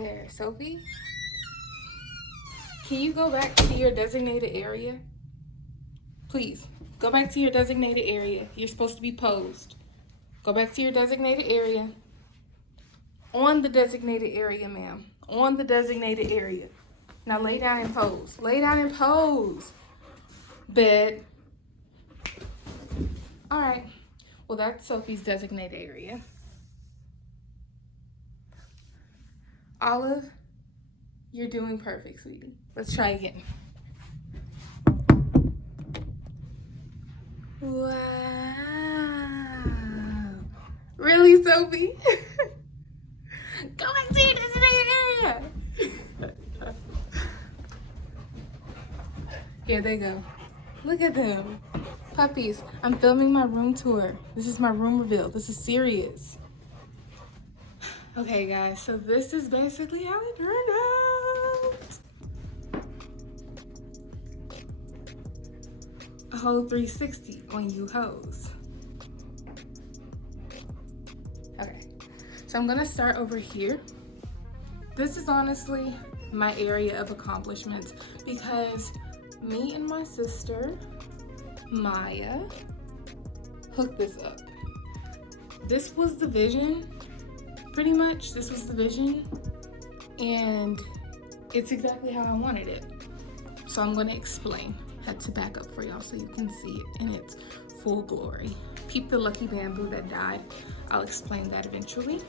there. Sophie, can you go back to your designated area? Please, go back to your designated area. You're supposed to be posed. Go back to your designated area. On the designated area, ma'am. On the designated area. Now lay down and pose. Lay down and pose. Bed. All right. Well, that's Sophie's designated area. Olive, you're doing perfect, sweetie. Let's try again. Wow. Really, Sophie? Go back to your designated area. Here they go. Look at them. Puppies, I'm filming my room tour. This is my room reveal. This is serious. Okay, guys, so this is basically how it turned out. A whole 360 on you hoes. Okay, so I'm gonna start over here. This is honestly my area of accomplishments because me and my sister, Maya, hooked this up. This was the vision, pretty much. This was the vision, and it's exactly how I wanted it. So I'm gonna explain. Had to back up for y'all so you can see it in its full glory. Peep the lucky bamboo that died. I'll explain that eventually.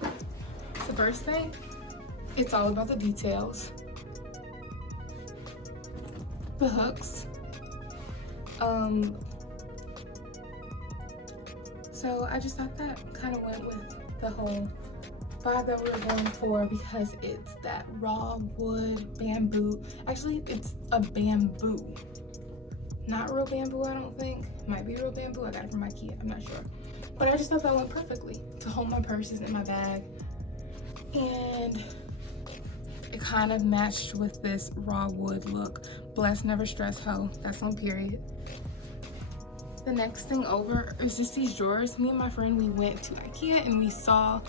The first thing, it's all about the details. The hooks. So I just thought that kind of went with the whole vibe that we were going for because it's that raw wood bamboo. Actually, it's a bamboo. Not real bamboo, I don't think. Might be real bamboo. I got it from IKEA, I'm not sure. But I just thought that went perfectly to hold my purses in my bag. And it kind of matched with this raw wood look. Bless, never stress, ho. That's on period. The next thing over is just these drawers. Me and my friend, we went to IKEA and we saw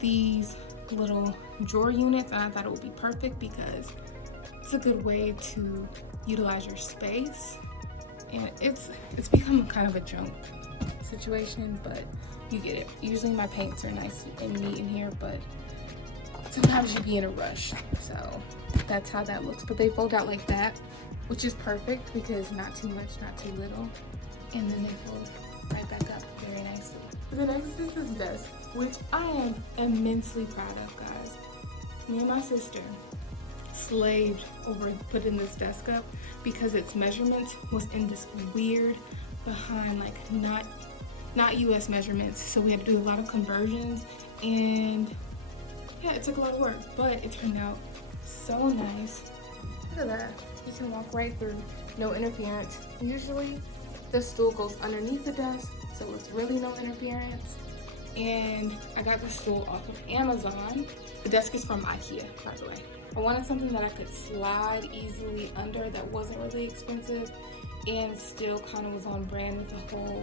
these little drawer units, and I thought it would be perfect because it's a good way to utilize your space. And it's become kind of a junk situation, but you get it. Usually my paints are nice and neat in here, but sometimes you be in a rush. So that's how that looks. But they fold out like that, which is perfect because not too much, not too little. And then they fold right back up very nicely. The next is this desk, which I am immensely proud of, guys. Me and my sister slaved over putting this desk up because its measurements was in this weird behind, like not US measurements. So we had to do a lot of conversions, and yeah, it took a lot of work, but it turned out so nice. Look at that. You can walk right through, no interference. Usually the stool goes underneath the desk, so it's really no interference. And I got this stool off of Amazon. The desk is from IKEA, by the way. I wanted something that I could slide easily under that wasn't really expensive and still kind of was on brand with the whole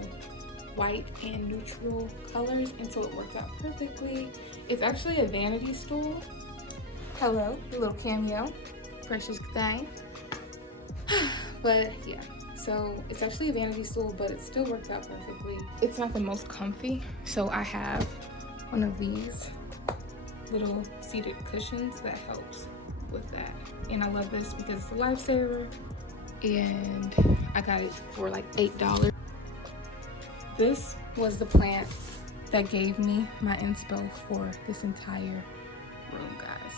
white and neutral colors, and so it worked out perfectly. It's actually a vanity stool. Hello, a little cameo, precious thing. But yeah, so it's actually a vanity stool, but it still works out perfectly. It's not the most comfy, so I have one of these little seated cushions that helps with that. And I love this because it's a lifesaver, and I got it for like $8. This was the plant that gave me my inspo for this entire room, guys.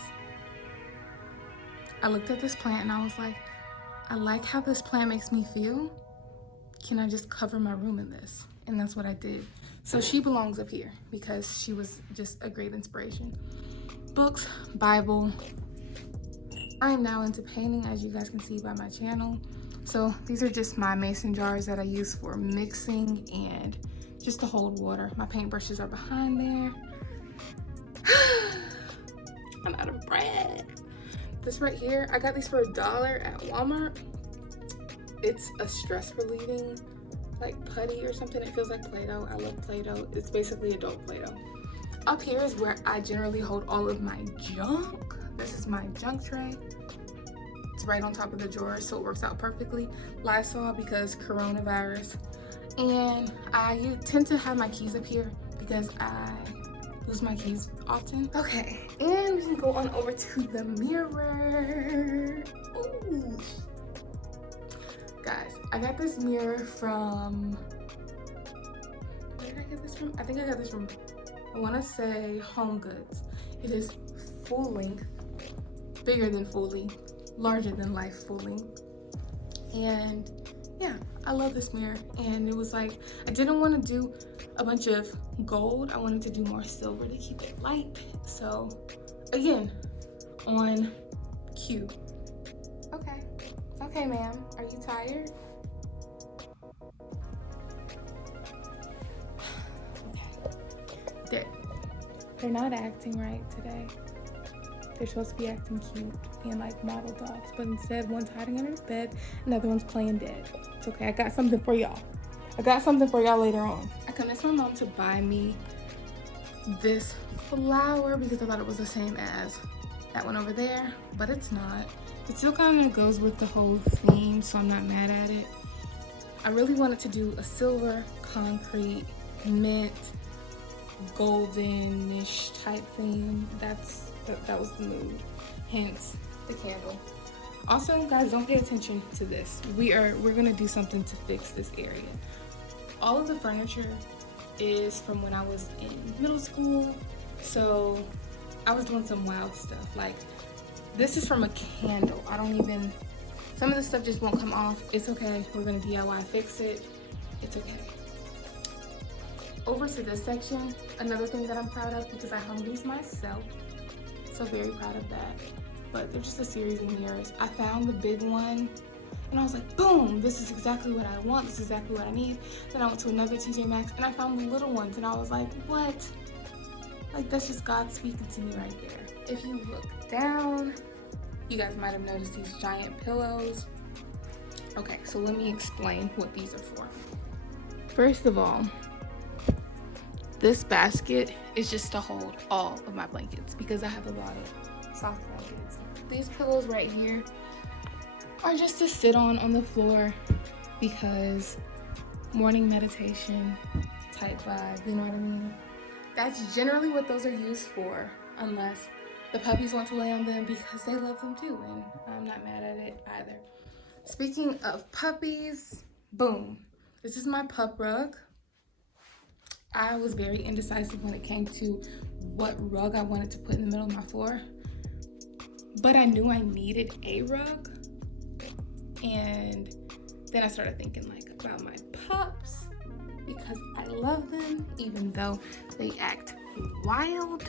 I looked at this plant and I was like, I like how this plant makes me feel. Can I just cover my room in this? And that's what I did. So she belongs up here because she was just a great inspiration. Books, Bible. I am now into painting, as you guys can see by my channel. So these are just my mason jars that I use for mixing and just to hold water. My paintbrushes are behind there. I'm out of breath. This right here, I got these for $1 at Walmart. It's a stress relieving, like putty or something. It feels like Play-Doh. I love Play-Doh. It's basically adult Play-Doh. Up here is where I generally hold all of my junk. This is my junk tray. It's right on top of the drawer, so it works out perfectly. Lysol because coronavirus. And I tend to have my keys up here because I lose my keys often. Okay, and we can go on over to the mirror. Ooh. Guys, I got this mirror from, where did I get this from? I think I got this from, I want to say Home Goods. It is full length, bigger than full length, larger than life full length. And yeah, I love this mirror. And it was like, I didn't want to do a bunch of gold. I wanted to do more silver to keep it light. So again, on cue. Okay. Okay, ma'am, are you tired? Okay. They're not acting right today. They're supposed to be acting cute and like model dogs, but instead one's hiding under his bed and the other one's playing dead. It's okay, I got something for y'all. I got something for y'all later on. I convinced my mom to buy me this flower because I thought it was the same as that one over there, but it's not. It still kind of goes with the whole theme, so I'm not mad at it. I really wanted to do a silver, concrete, mint, golden-ish type theme. That was the mood, hence the candle. Also, guys, don't pay attention to this. We're gonna do something to fix this area. All of the furniture is from when I was in middle school, so I was doing some wild stuff. Like, this is from a candle. Some of the stuff just won't come off. It's okay, we're gonna DIY fix it. It's okay. Over to this section, another thing that I'm proud of because I hung these myself. So very proud of that. But they're just a series of mirrors. I found the big one and I was like, boom, this is exactly what I want. This is exactly what I need. Then I went to another TJ Maxx and I found the little ones and I was like, what? Like, that's just God speaking to me right there. If you look down, you guys might have noticed these giant pillows. Okay, so let me explain what these are for. First of all, this basket is just to hold all of my blankets because I have a lot of soft blankets. These pillows right here are just to sit on the floor because morning meditation type vibe, you know what I mean? That's generally what those are used for, unless the puppies want to lay on them because they love them too, and I'm not mad at it either. Speaking of puppies, boom, this is my pup rug. I was very indecisive when it came to what rug I wanted to put in the middle of my floor, but I knew I needed a rug. And then I started thinking like about my pups because I love them even though they act wild.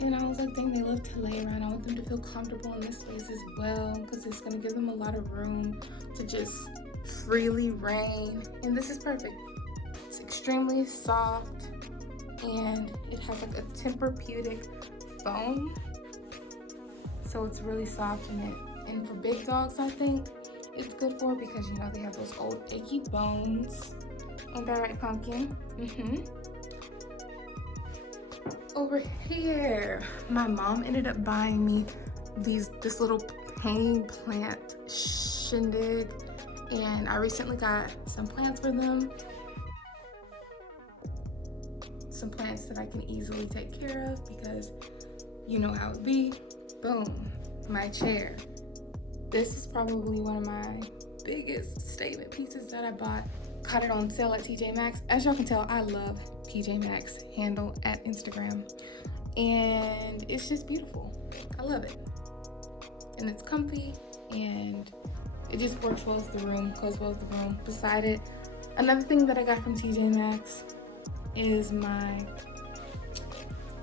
And I was like, dang, they love to lay around. I want them to feel comfortable in this space as well because it's gonna give them a lot of room to just freely reign. And this is perfect. It's extremely soft and it has like a Tempur-Pedic foam. So it's really soft and for big dogs, I think it's good for because, you know, they have those old achy bones. Ain't that right, Pumpkin? Over here, my mom ended up buying me this little hanging plant shindig, and I recently got some plants for them. Some plants that I can easily take care of because you know how it be. Boom, my chair. This is probably one of my biggest statement pieces that I bought. Caught it on sale at TJ Maxx. As y'all can tell, I love TJ Maxx handle at Instagram. And it's just beautiful. I love it. And it's comfy and it just works well with the room, goes well with the room. Beside it, another thing that I got from TJ Maxx is my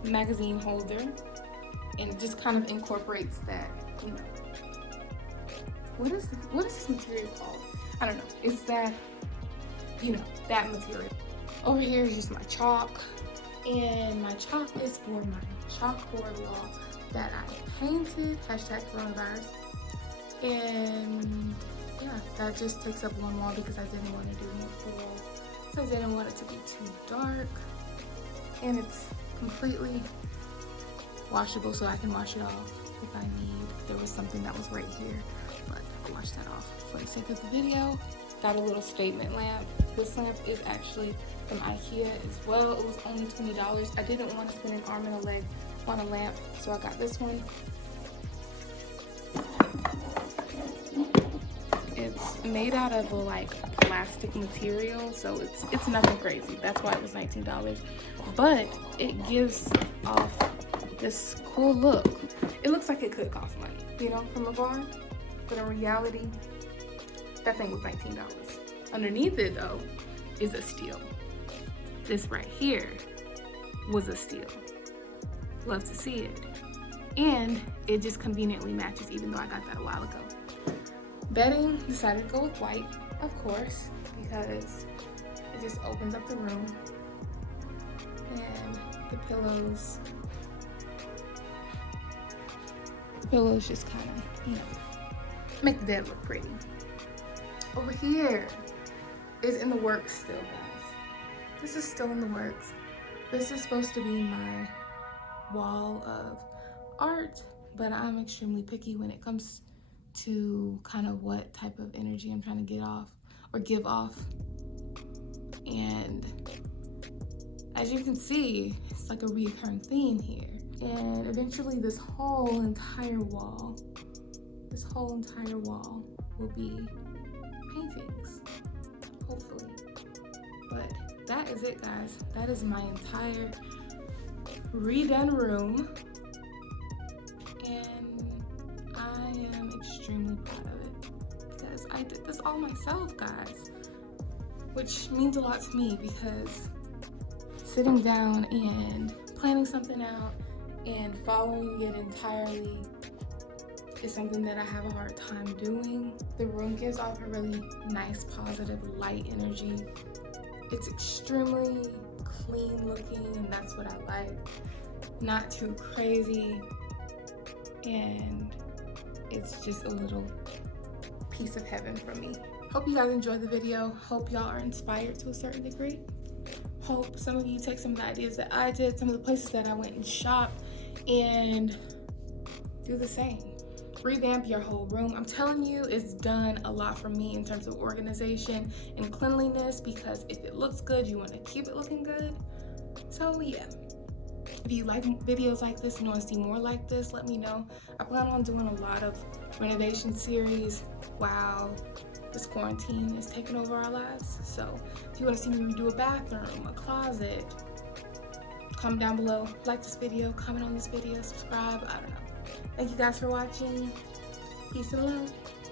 magazine holder. And it just kind of incorporates that, you know. What is this material called? I don't know. It's that, you know, that material. Over here is just my chalk. And my chalk is for my chalkboard wall that I painted, #coronavirus. And yeah, that just takes up one wall because I didn't want to do multiple walls. So I didn't want it to be too dark. And it's completely washable, so I can wash it off if I need. There was something that was right here, but I'll wash that off for the sake of the video. Got a little statement lamp. This lamp is actually from IKEA as well. It was only $20. I didn't want to spend an arm and a leg on a lamp, so I got this one. It's made out of a like plastic material, so it's nothing crazy. That's why it was $19. But it gives off this cool look. It looks like it could cost money, you know, from afar, but in reality, that thing was $19. Underneath it though is a steal. This right here was a steal. Love to see it. And it just conveniently matches, even though I got that a while ago. Bedding, decided to go with white, of course, because it just opens up the room. And the pillows just kind of, you know, make the bed look pretty. Over here is in the works still, guys. This is still in the works. This is supposed to be my wall of art, but I'm extremely picky when it comes to kind of what type of energy I'm trying to get off or give off. And as you can see, it's like a recurring theme here. And eventually this whole entire wall will be paintings, hopefully. But that is it, guys. That is my entire redone room. And I am extremely proud of it because I did this all myself, guys, which means a lot to me because sitting down and planning something out and following it entirely is something that I have a hard time doing. The room gives off a really nice, positive, light energy. It's extremely clean looking, and that's what I like. Not too crazy, and it's just a little piece of heaven for me. Hope you guys enjoyed the video. Hope y'all are inspired to a certain degree. Hope some of you take some of the ideas that I did, some of the places that I went and shopped, and do the same. Revamp your whole room. I'm telling you, it's done a lot for me in terms of organization and cleanliness, because if it looks good, you want to keep it looking good. So yeah, if you like videos like this and want to see more like this, let me know. I plan on doing a lot of renovation series while this quarantine is taking over our lives. So if you want to see me redo a bathroom, a closet, comment down below. Like this video, comment on this video, subscribe, I don't know. Thank you guys for watching. Peace and love.